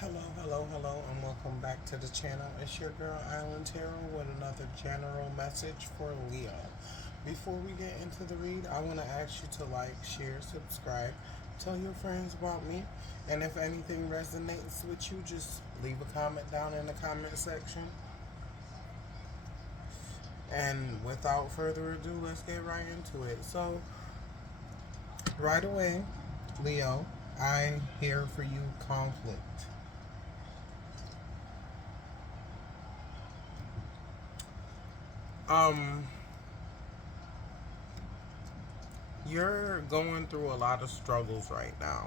Hello, and welcome back to the channel. It's your girl Islandtaro with another general message for Leo. Before we get into the read, I want to ask you to like, share, subscribe, tell your friends about me, and if anything resonates with you, just leave a comment down in the comment section. And without further ado, let's get right into it. So, right away, Leo, I hear for you conflict. Um, you're going through a lot of struggles right now.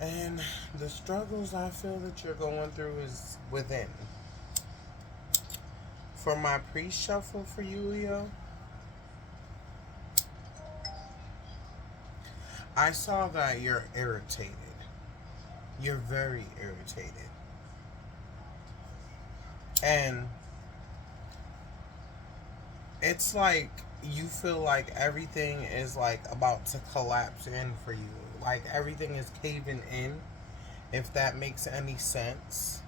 And the struggles I feel that you're going through is within. For my pre shuffle for you, Leo, I saw that you're irritated. You're very irritated. And it's like you feel like everything is like about to collapse in for you. Like everything is caving in, if that makes any sense.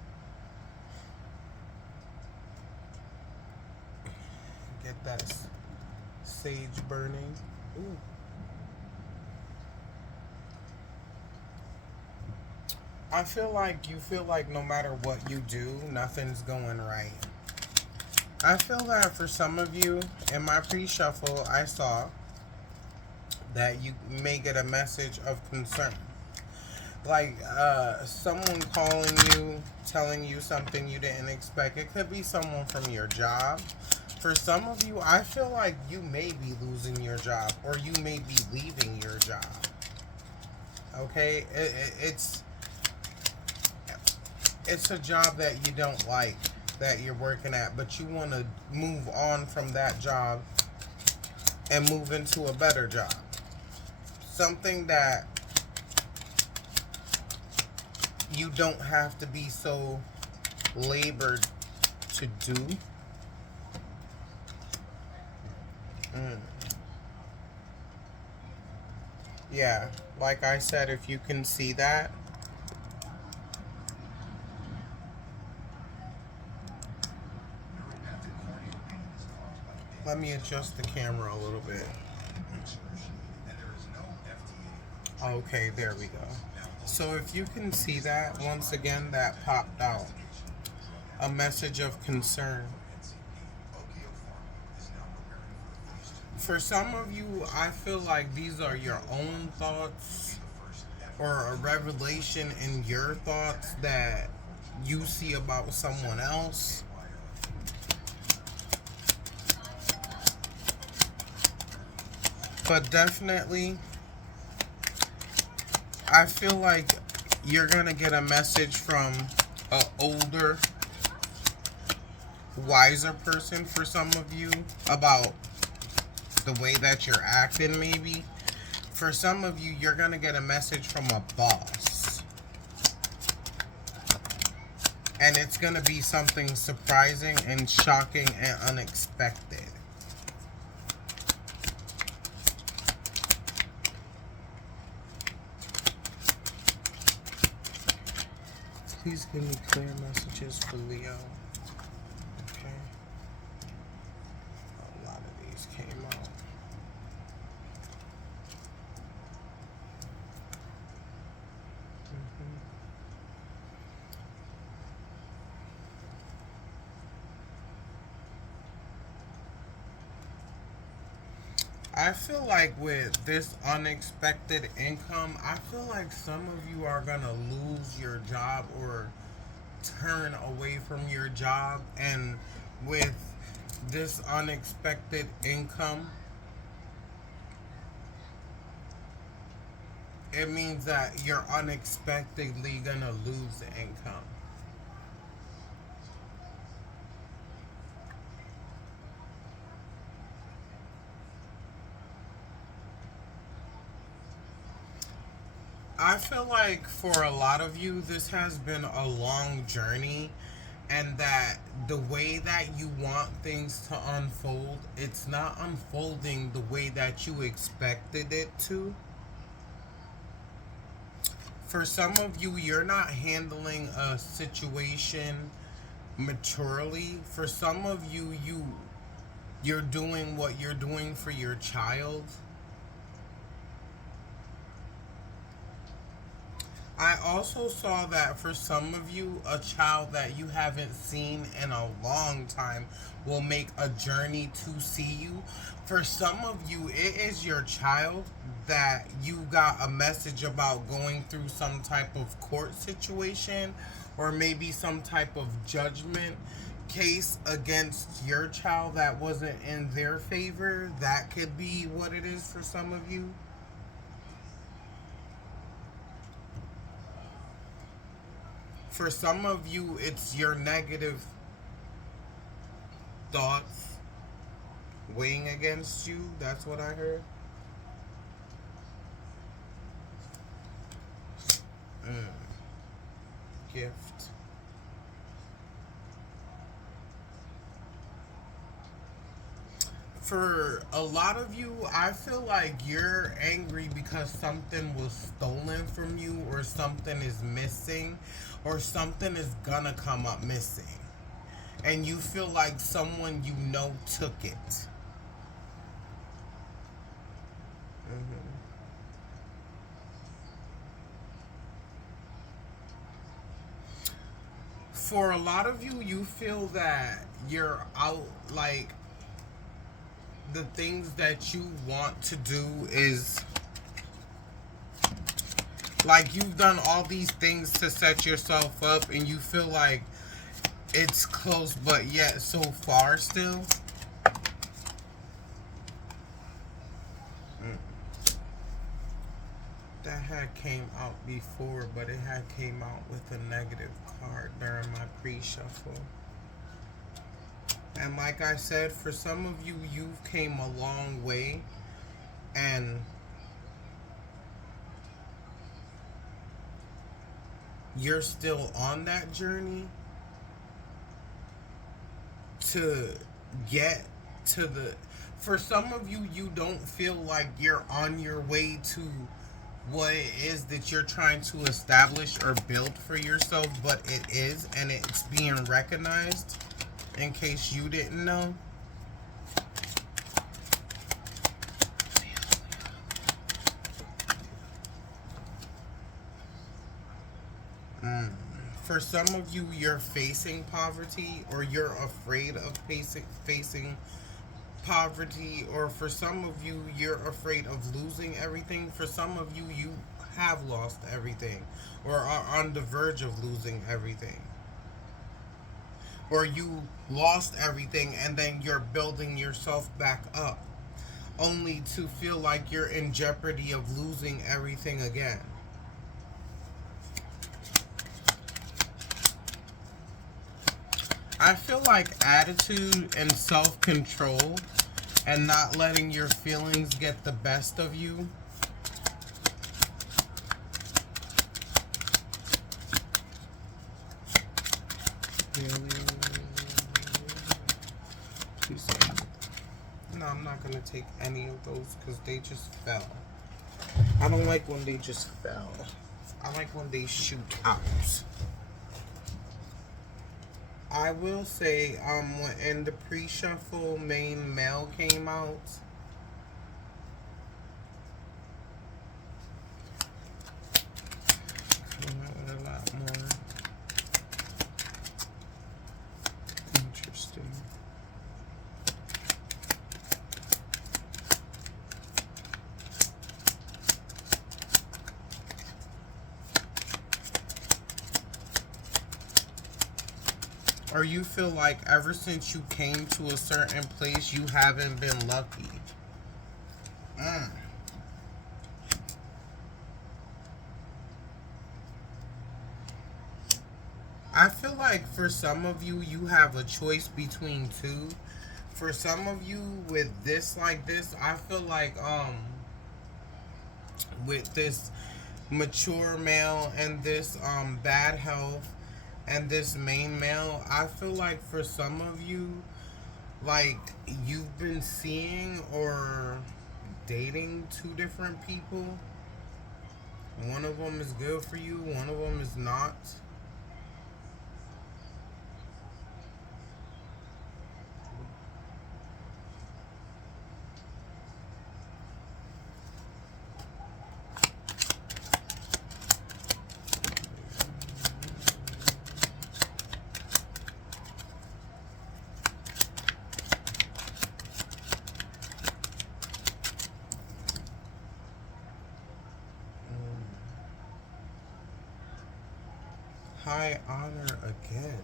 Get that sage burning. Ooh. I feel like you feel like no matter what you do, nothing's going right. I feel that for some of you, in my pre shuffle, I saw that you may get a message of concern. Like someone calling you, telling you something you didn't expect. It could be someone from your job. For some of you, I feel like you may be losing your job or you may be leaving your job. Okay? It's a job that you don't like that you're working at, but you want to move on from that job and move into a better job. Something that you don't have to be so labored to do. Mm. Yeah, like I said, if you can see that, let me adjust the camera a little bit. Okay, there we go. So if you can see that, once again, that popped out. A message of concern. For some of you, I feel like these are your own thoughts or a revelation in your thoughts that you see about someone else. But definitely, I feel like you're going to get a message from an older, wiser person for some of you about the way that you're acting, maybe. For some of you, you're going to get a message from a boss. And it's going to be something surprising and shocking and unexpected. Please give me clear messages for Leo. Okay. A lot of these came out. I feel like with this unexpected income, I feel like some of you are going to lose your job or turn away from your job. And with this unexpected income, it means that you're unexpectedly going to lose the income. I feel like for a lot of you, this has been a long journey, and that the way that you want things to unfold, it's not unfolding the way that you expected it to. For some of you, you're not handling a situation maturely. For some of you, you're doing what you're doing for your child. I also saw that for some of you, a child that you haven't seen in a long time will make a journey to see you. For some of you, it is your child that you got a message about going through some type of court situation or maybe some type of judgment case against your child that wasn't in their favor. That could be what it is for some of you. For some of you, it's your negative thoughts weighing against you. That's what I heard. Mm. Gift. For a lot of you, I feel like you're angry because something was stolen from you, or something is missing, or something is gonna come up missing. And you feel like someone you know took it. hmm For a lot of you, you feel that you're out, like, the things that you want to do is like you've done all these things to set yourself up and you feel like it's close but yet so far still. Mm. That had came out before, but it had came out with a negative card during my pre-shuffle. And like I said, for some of you, you've came a long way, and you're still on that journey to get to the... For some of you, you don't feel like you're on your way to what it is that you're trying to establish or build for yourself, but it is, and it's being recognized, in case you didn't know. For some of you, you're facing poverty, or you're afraid of facing poverty, or for some of you, you're afraid of losing everything. For some of you, you have lost everything, or are on the verge of losing everything. Or you lost everything and then you're building yourself back up, only to feel like you're in jeopardy of losing everything again. I feel like attitude and self-control and not letting your feelings get the best of you. Please. No, I'm not going to take any of those because they just fell. I don't like when they just fell. I like when they shoot out. I will say, when the pre-shuffle main male came out, a lot more interesting. Or you feel like ever since you came to a certain place, you haven't been lucky. I feel like for some of you, you have a choice between two. For some of you, with this like this, I feel like with this mature male and this bad health and this main male, I feel like for some of you, like, you've been seeing or dating two different people. One of them is good for you, one of them is not. High honor again.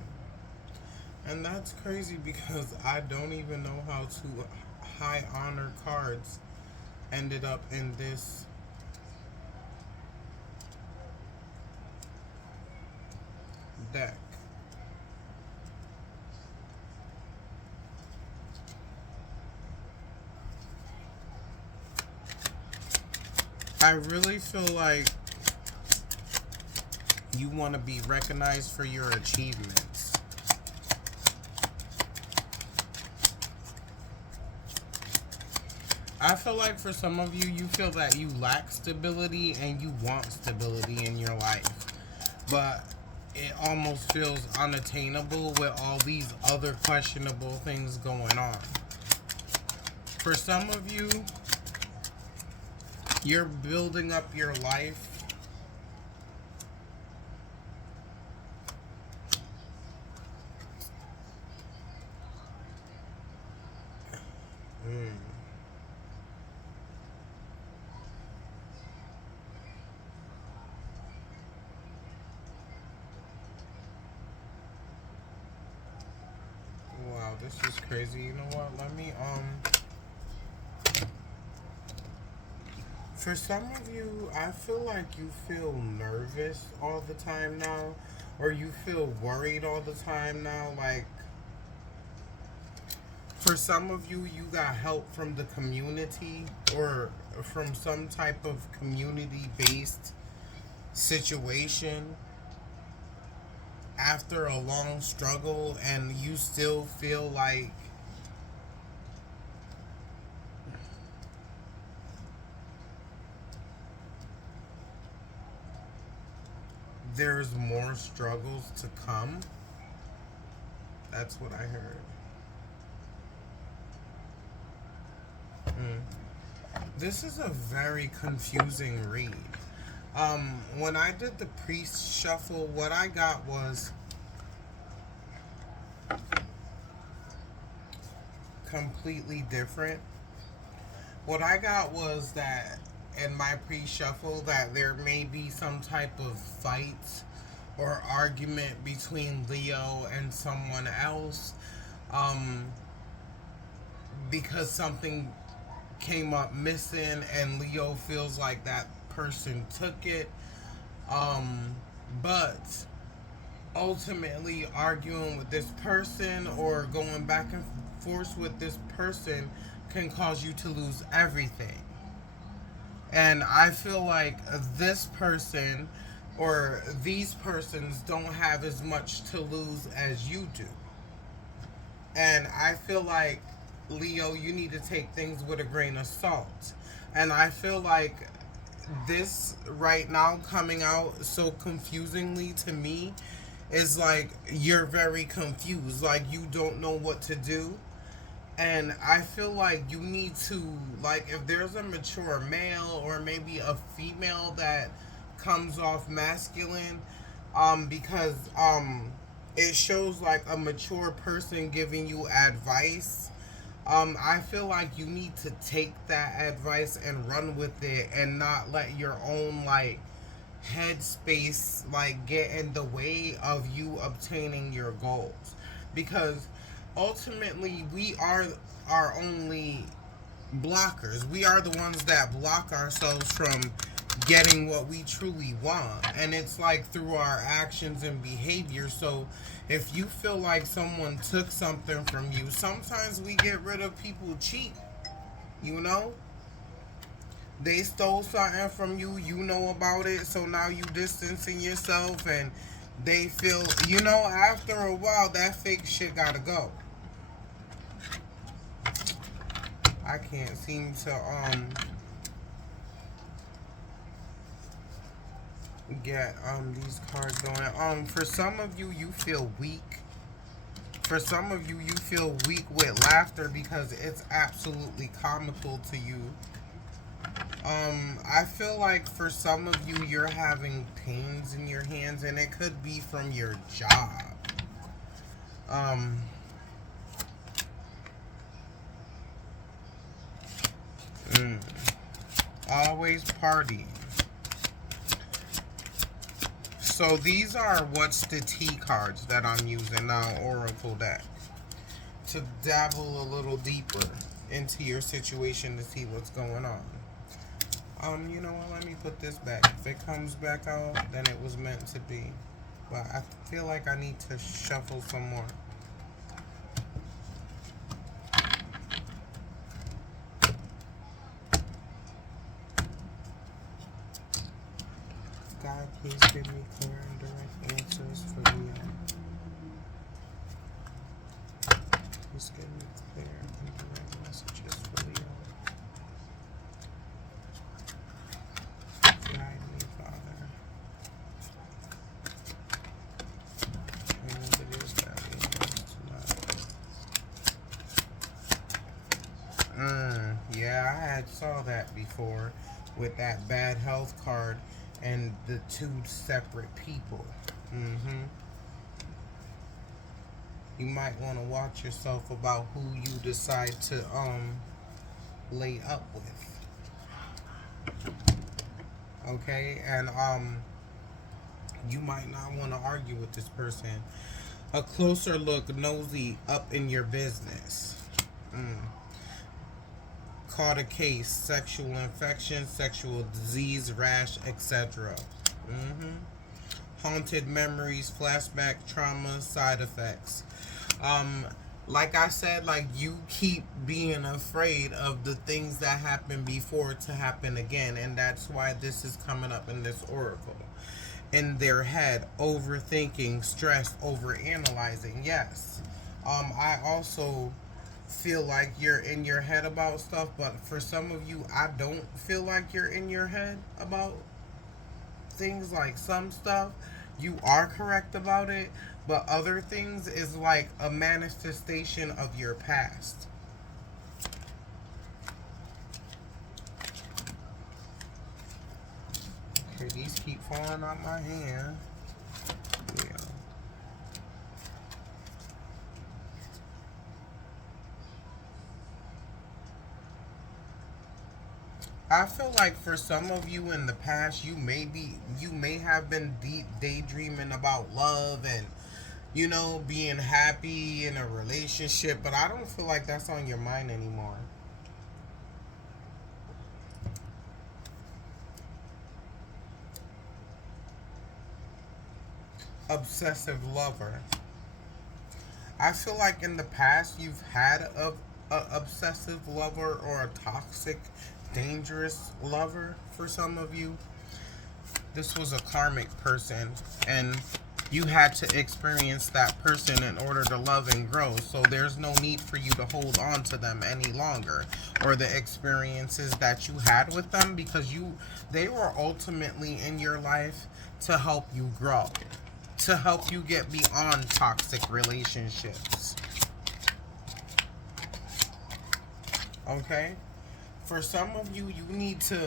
And that's crazy because I don't even know how to high honor cards ended up in this deck. I really feel like you want to be recognized for your achievements. I feel like for some of you, you feel that you lack stability and you want stability in your life. But it almost feels unattainable with all these other questionable things going on. For some of you, you're building up your life. Wow, this is crazy. You know what? Let me for some of you, I feel like you feel nervous all the time now, or you feel worried all the time now. Like, for some of you, you got help from the community or from some type of community-based situation after a long struggle, and you still feel like there's more struggles to come. That's what I heard. This is a very confusing read. When I did the priest shuffle, what I got was completely different. What I got was that in my pre-shuffle that there may be some type of fight or argument between Leo and someone else, because something came up missing and Leo feels like that person took it. But ultimately arguing with this person or going back and forth with this person can cause you to lose everything. And I feel like this person or these persons don't have as much to lose as you do. And I feel like, Leo, you need to take things with a grain of salt. And I feel like this right now coming out so confusingly to me is like you're very confused. Like you don't know what to do. And I feel like you need to, like, if there's a mature male or maybe a female that comes off masculine, because it shows like a mature person giving you advice. I feel like you need to take that advice and run with it and not let your own like headspace like get in the way of you obtaining your goals, because ultimately we are our only blockers. We are the ones that block ourselves from getting what we truly want, and it's like through our actions and behavior. So if you feel like someone took something from you, sometimes we get rid of people cheap, you know. They stole something from you, you know about it, so now you distancing yourself, and they feel, you know, after a while that fake shit gotta go. I can't seem to get these cards going. For some of you, you feel weak. For some of you, you feel weak with laughter because it's absolutely comical to you. I feel like for some of you, you're having pains in your hands, and it could be from your job. Um, mm, Always partying. So these are what's the tea cards that I'm using now, Oracle deck, to dabble a little deeper into your situation to see what's going on. You know what? Let me put this back. If it comes back out, then it was meant to be. But I feel like I need to shuffle some more. God, please give me clear and direct answers for Leo. Please give me clear and direct messages for Leo. Guide me, Father. And it is that we know tonight. Yeah, I had saw that before with that bad health card and the two separate people. You might want to watch yourself about who you decide to lay up with. Okay? And you might not want to argue with this person. A closer look, nosy up in your business. Caught a case, sexual infection, sexual disease, rash, etc. Haunted memories, flashback, trauma, side effects. Like I said, like you keep being afraid of the things that happened before to happen again, and that's why this is coming up in this oracle. In their head, overthinking, stressed, overanalyzing. Yes. I also feel like you're in your head about stuff, but for some of you, I don't feel like you're in your head about things. Like some stuff you are correct about it, but other things is like a manifestation of your past. Okay, these keep falling out my hand. Yeah. I feel like for some of you in the past, you may have been daydreaming about love and being happy in a relationship, but I don't feel like that's on your mind anymore. Obsessive lover. I feel like in the past you've had a obsessive lover or a toxic, dangerous lover for some of you. This was a karmic person, and you had to experience that person in order to love and grow. So there's no need for you to hold on to them any longer, or the experiences that you had with them, because they were ultimately in your life to help you grow, to help you get beyond toxic relationships. Okay? For some of you, you need to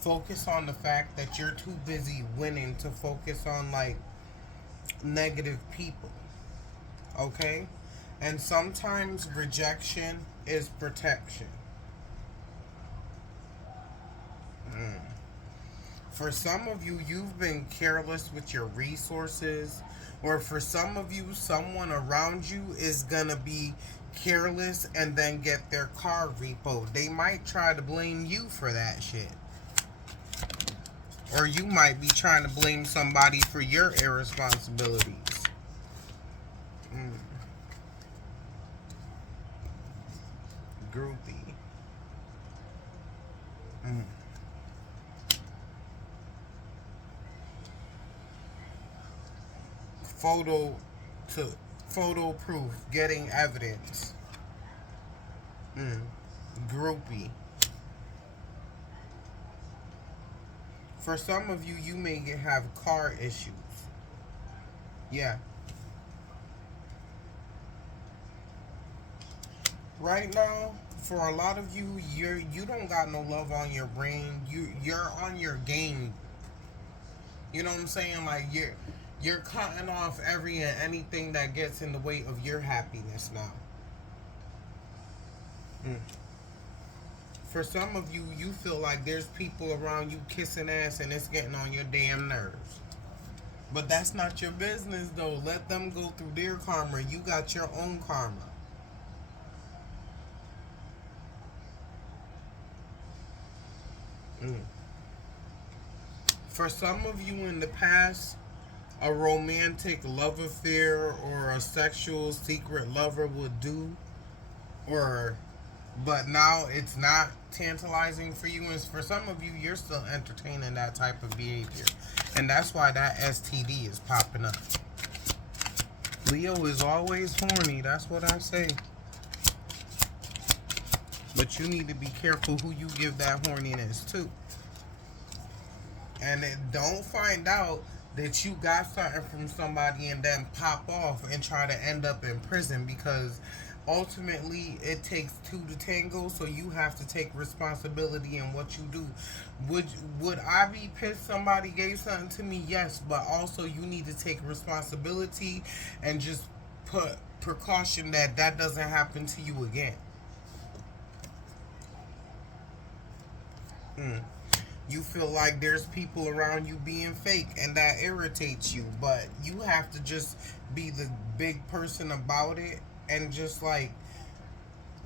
focus on the fact that you're too busy winning to focus on like negative people. Okay? And sometimes rejection is protection. For some of you, you've been careless with your resources, or for some of you, someone around you is gonna be careless and then get their car repoed. They might try to blame you for that shit. Or you might be trying to blame somebody for your irresponsibilities. Mm. Groupie. Mm. Photo to photo proof, getting evidence. Groupie. For some of you, you may have car issues. Yeah. Right now, for a lot of you, you don't got no love on your brain. You're on your game. You know what I'm saying? Like you're cutting off every and anything that gets in the way of your happiness now. Mm. For some of you, you feel like there's people around you kissing ass and it's getting on your damn nerves. But that's not your business though. Let them go through their karma. You got your own karma. Mm. For some of you in the past, a romantic love affair or a sexual secret lover would do, or but now it's not tantalizing for you, and for some of you, you're still entertaining that type of behavior, and that's why that STD is popping up. Leo is always horny, that's what I say. But you need to be careful who you give that horniness to. And don't find out that you got something from somebody and then pop off and try to end up in prison, because ultimately it takes two to tango, so you have to take responsibility in what you do. Would I be pissed somebody gave something to me? Yes, but also you need to take responsibility and just put precaution that that doesn't happen to you again. Mm. You feel like there's people around you being fake and that irritates you, but you have to just be the big person about it and just like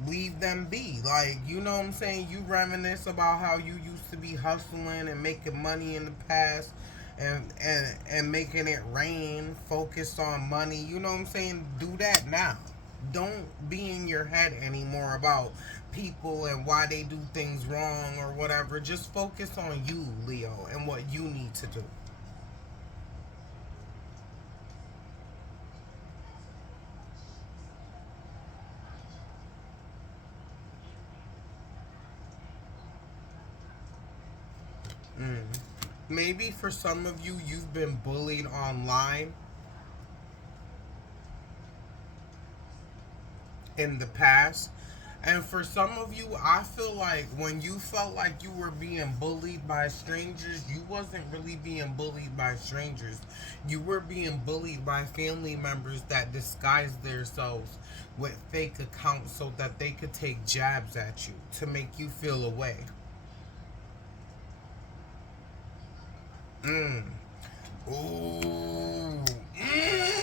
leave them be. Like, you know what I'm saying? You reminisce about how you used to be hustling and making money in the past, and making it rain, focused on money. You know what I'm saying? Do that now. Don't be in your head anymore about people and why they do things wrong or whatever. Just focus on you, Leo, and what you need to do. Mm. Maybe for some of you, you've been bullied online in the past. And for some of you, I feel like when you felt like you were being bullied by strangers, you wasn't really being bullied by strangers. You were being bullied by family members that disguised themselves with fake accounts so that they could take jabs at you to make you feel away. Mm. Ooh. Mm.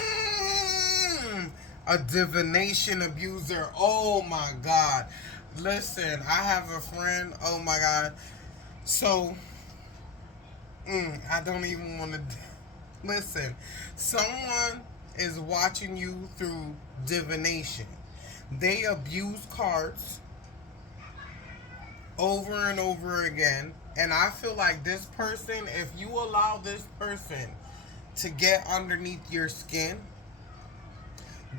A divination abuser. Oh my God. Listen, I have a friend. Oh my God. So, I don't even want to. Listen, someone is watching you through divination. They abuse cards over and over again. And I feel like this person, if you allow this person to get underneath your skin,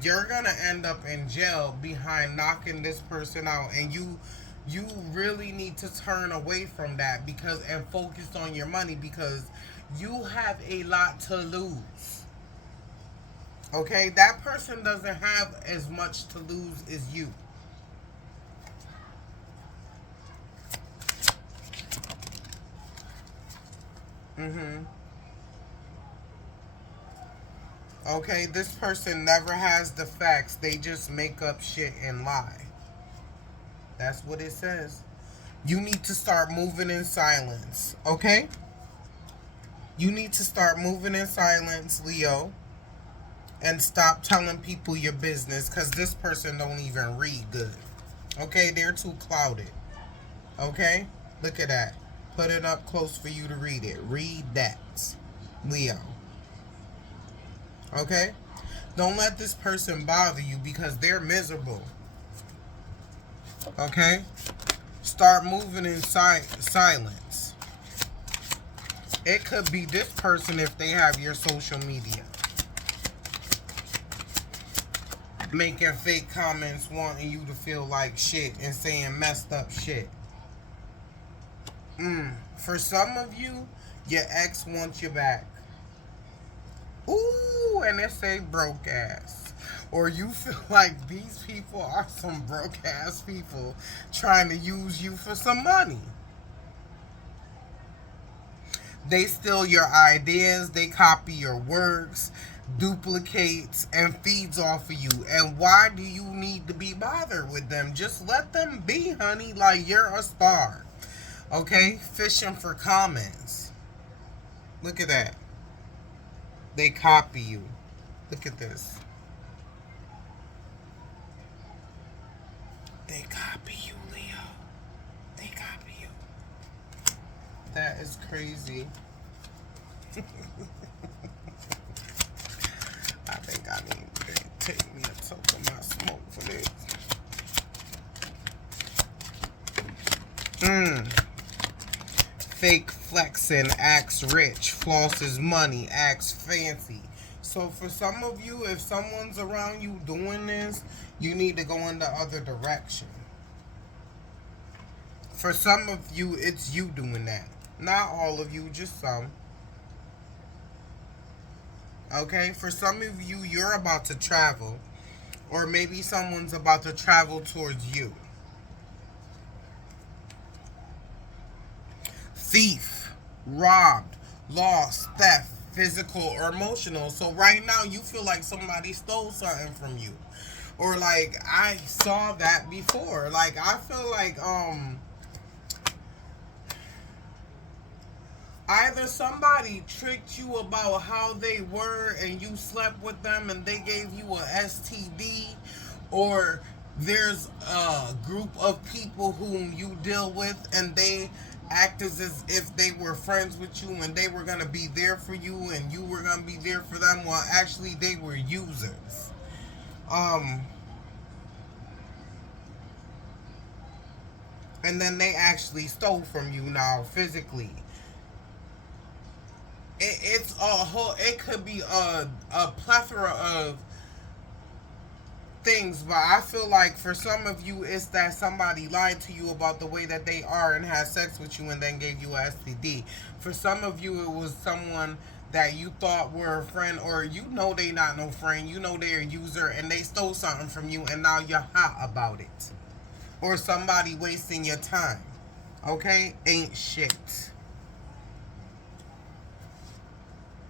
you're gonna end up in jail behind knocking this person out, and you really need to turn away from that because and focus on your money, because you have a lot to lose. Okay, that person doesn't have as much to lose as you. Mm-hmm. Okay, this person never has the facts. They just make up shit and lie. That's what it says. You need to start moving in silence. Okay? You need to start moving in silence, Leo, and stop telling people your business, because this person don't even read good. Okay? They're too clouded. Okay? Look at that. Put it up close for you to read it. Read that, Leo. Okay? Don't let this person bother you because they're miserable. Okay? Start moving in silence. It could be this person if they have your social media. Making fake comments, wanting you to feel like shit and saying messed up shit. For some of you, Your ex wants you back. Ooh, and they say broke ass. Or you feel like these people are some broke ass people trying to use you for some money. They steal your ideas, they copy your works, duplicates, and feeds off of you. And why do you need to be bothered with them? Just let them be, honey, like you're a star. Okay? Fishing for comments. Look at that. They copy you. Look at this. They copy you, Leo. They copy you. That is crazy. I think I need to take me a toke of my smoke for this. Fake flexing, acts rich, flosses money, acts fancy. So for some of you, if someone's around you doing this, you need to go in the other direction. For some of you, it's you doing that. Not all of you, just some. Okay? For some of you, you're about to travel. Or maybe someone's about to travel towards you. Thief, robbed, lost, theft, physical or emotional. So right now you feel like somebody stole something from you. Or like I saw that before. Like I feel like either somebody tricked you about how they were and you slept with them and they gave you a STD, or there's a group of people whom you deal with and they act as if they were friends with you and they were going to be there for you and you were going to be there for them, while actually they were users. And then they actually stole from you now physically. It's a whole, it could be a plethora of things, but I feel like for some of you it's that somebody lied to you about the way that they are and had sex with you and then gave you a STD. For some of you it was someone that you thought were a friend, or you know they not no friend, you know they're a user and they stole something from you and now you're hot about it. Or somebody wasting your time. Okay? Ain't shit.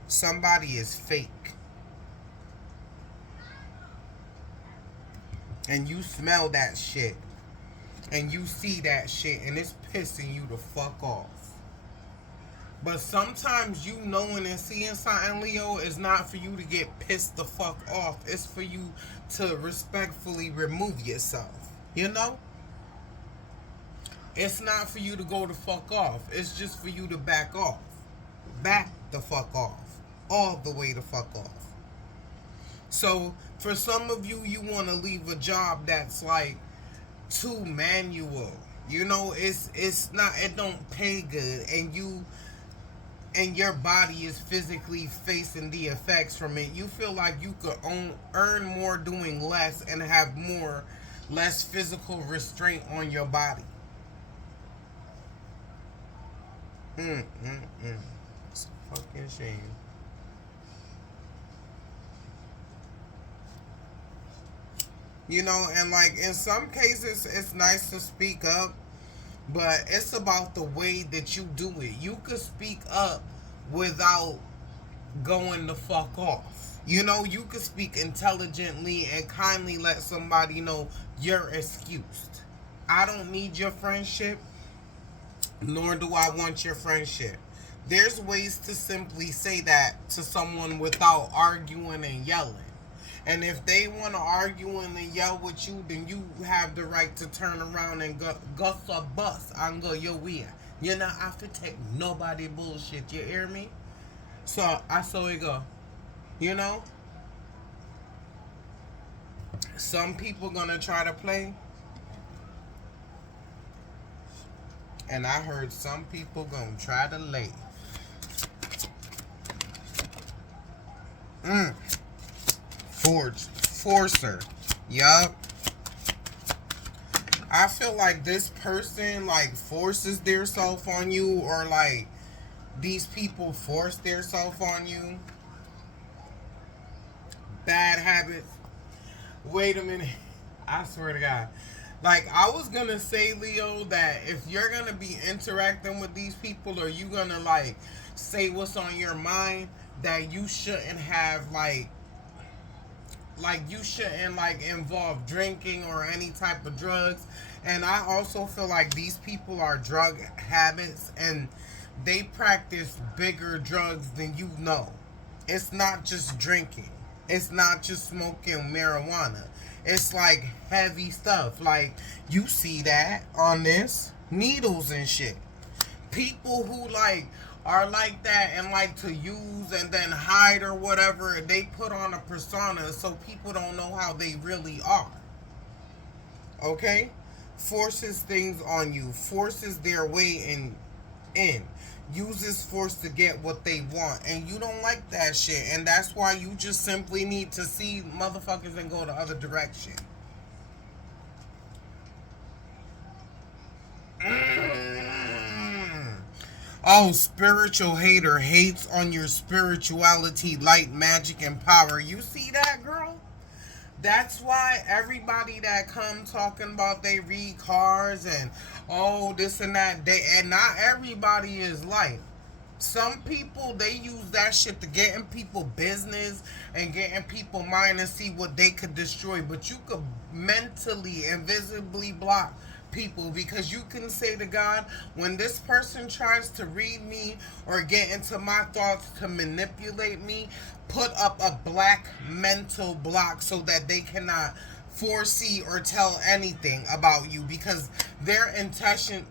Somebody is fake. And you smell that shit. And you see that shit and it's pissing you the fuck off. But sometimes you knowing and seeing something, Leo, is not for you to get pissed the fuck off. It's for you to respectfully remove yourself. You know? It's not for you to go the fuck off. It's just for you to back off. Back the fuck off. All the way the fuck off. So, for some of you, you want to leave a job that's like too manual. You know, it's not, it don't pay good, and you and your body is physically facing the effects from it. You feel like you could earn more doing less and have less physical restraint on your body. It's a fucking shame. You know, and like in some cases it's nice to speak up, but it's about the way that you do it. You could speak up without going the fuck off. You know, you could speak intelligently and kindly let somebody know you're excused. I don't need your friendship, nor do I want your friendship. There's ways to simply say that to someone without arguing and yelling. And if they want to argue and yell with you, then you have the right to turn around and go a bus and go your way. You're not have to take nobody bullshit. You hear me? So I saw it go. You know? Some people gonna try to play. And I heard some people gonna try to lay. Forcer. Yup. I feel like this person like forces their self on you, or like these people force themselves on you. Bad habits. Wait a minute. I swear to God. Like, I was gonna say, Leo, that if you're gonna be interacting with these people, or you gonna, like, say what's on your mind, that you shouldn't have, you shouldn't, like, involve drinking or any type of drugs. And I also feel like these people are drug habits, and they practice bigger drugs than you know. It's not just drinking. It's not just smoking marijuana. It's like heavy stuff. Like, you see that on this needles and shit. People who, like, are like that and like to use and then hide or whatever, they put on a persona so people don't know how they really are. Okay? Forces things on you, forces their way in, uses force to get what they want, and you don't like that shit, and that's why you just simply need to see motherfuckers and go the other direction. Mm. Oh, spiritual hater hates on your spirituality, light, magic, and power. You see that, girl? That's why everybody that come talking about they read cards and oh this and that, they, and not everybody is like. Some people, they use that shit to get in people business and get in people mind and see what they could destroy. But you could mentally, invisibly block people, because you can say to God, when this person tries to read me or get into my thoughts to manipulate me, put up a black mental block so that they cannot foresee or tell anything about you, because their intentions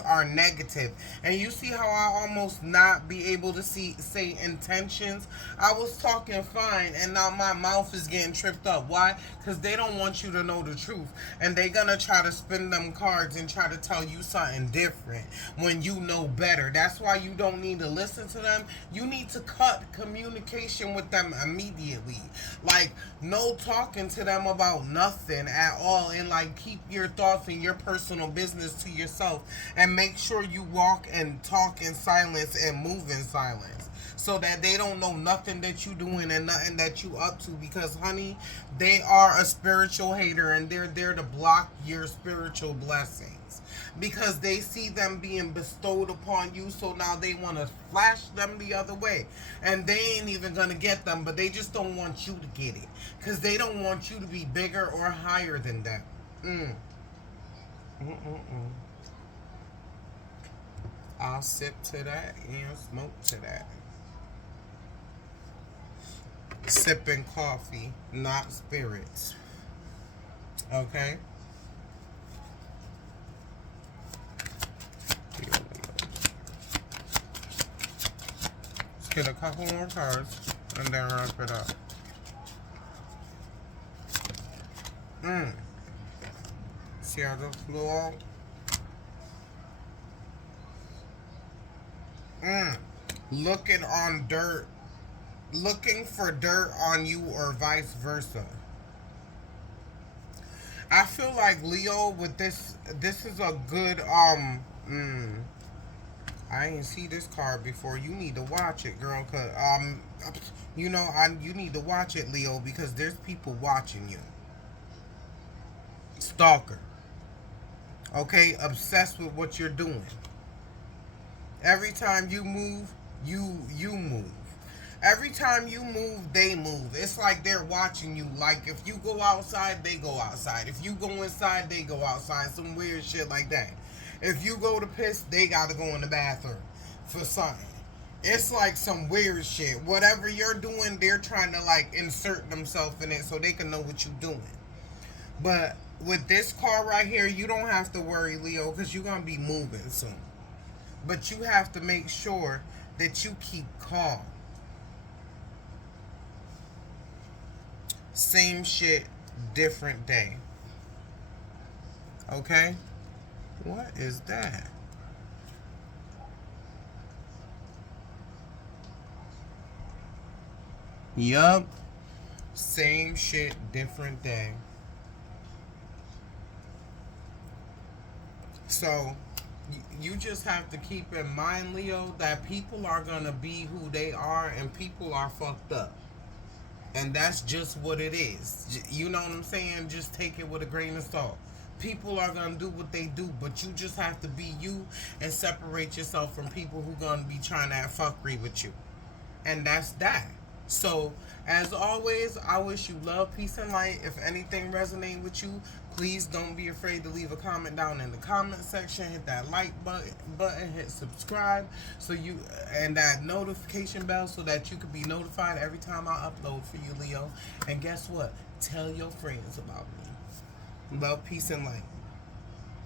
are negative. And you see how I almost not be able to say intentions. I was talking fine and now my mouth is getting tripped up. Why? Because they don't want you to know the truth, and they gonna try to spin them cards and try to tell you something different when you know better. That's why you don't need to listen to them. You need to cut communication with them immediately. Like, no talking to them about nothing at all, and like keep your thoughts and your personal business to yourself, and make sure you walk and talk in silence and move in silence, so that they don't know nothing that you doing and nothing that you up to, because honey, they are a spiritual hater, and they're there to block your spiritual blessings, because they see them being bestowed upon you, so now they want to flash them the other way, and they ain't even gonna get them, but they just don't want you to get it, because they don't want you to be bigger or higher than them. Mm-mm-mm. I'll sip to that and smoke to that. Sipping coffee, not spirits. Okay? Let's get a couple more cards and then wrap it up. See how this flew out? Looking on dirt. Looking for dirt on you or vice versa. I feel like Leo with this is a good I ain't see this card before. You need to watch it, girl, cause you need to watch it, Leo, because there's people watching you. Stalker. Okay, obsessed with what you're doing. Every time you move, you move. Every time you move, they move. It's like they're watching you. Like, if you go outside, they go outside. If you go inside, they go outside. Some weird shit like that. If you go to piss, they gotta go in the bathroom for something. It's like some weird shit. Whatever you're doing, they're trying to like insert themselves in it so they can know what you're doing. But with this car right here, you don't have to worry, Leo, because you're gonna be moving soon. But you have to make sure that you keep calm. Same shit, different day. Okay? What is that? Yup. Same shit, different day. So, You just have to keep in mind, Leo, that people are gonna be who they are, and people are fucked up, and that's just what it is. You know what I'm saying? Just take it with a grain of salt. People are gonna do what they do, but you just have to be you and separate yourself from people who gonna be trying to have fuckery with you, and that's that. So, as always, I wish you love, peace, and light. If anything resonates with you, please don't be afraid to leave a comment down in the comment section. Hit that like button, hit subscribe, so you and that notification bell so that you can be notified every time I upload for you, Leo. And guess what? Tell your friends about me. Love, peace, and light.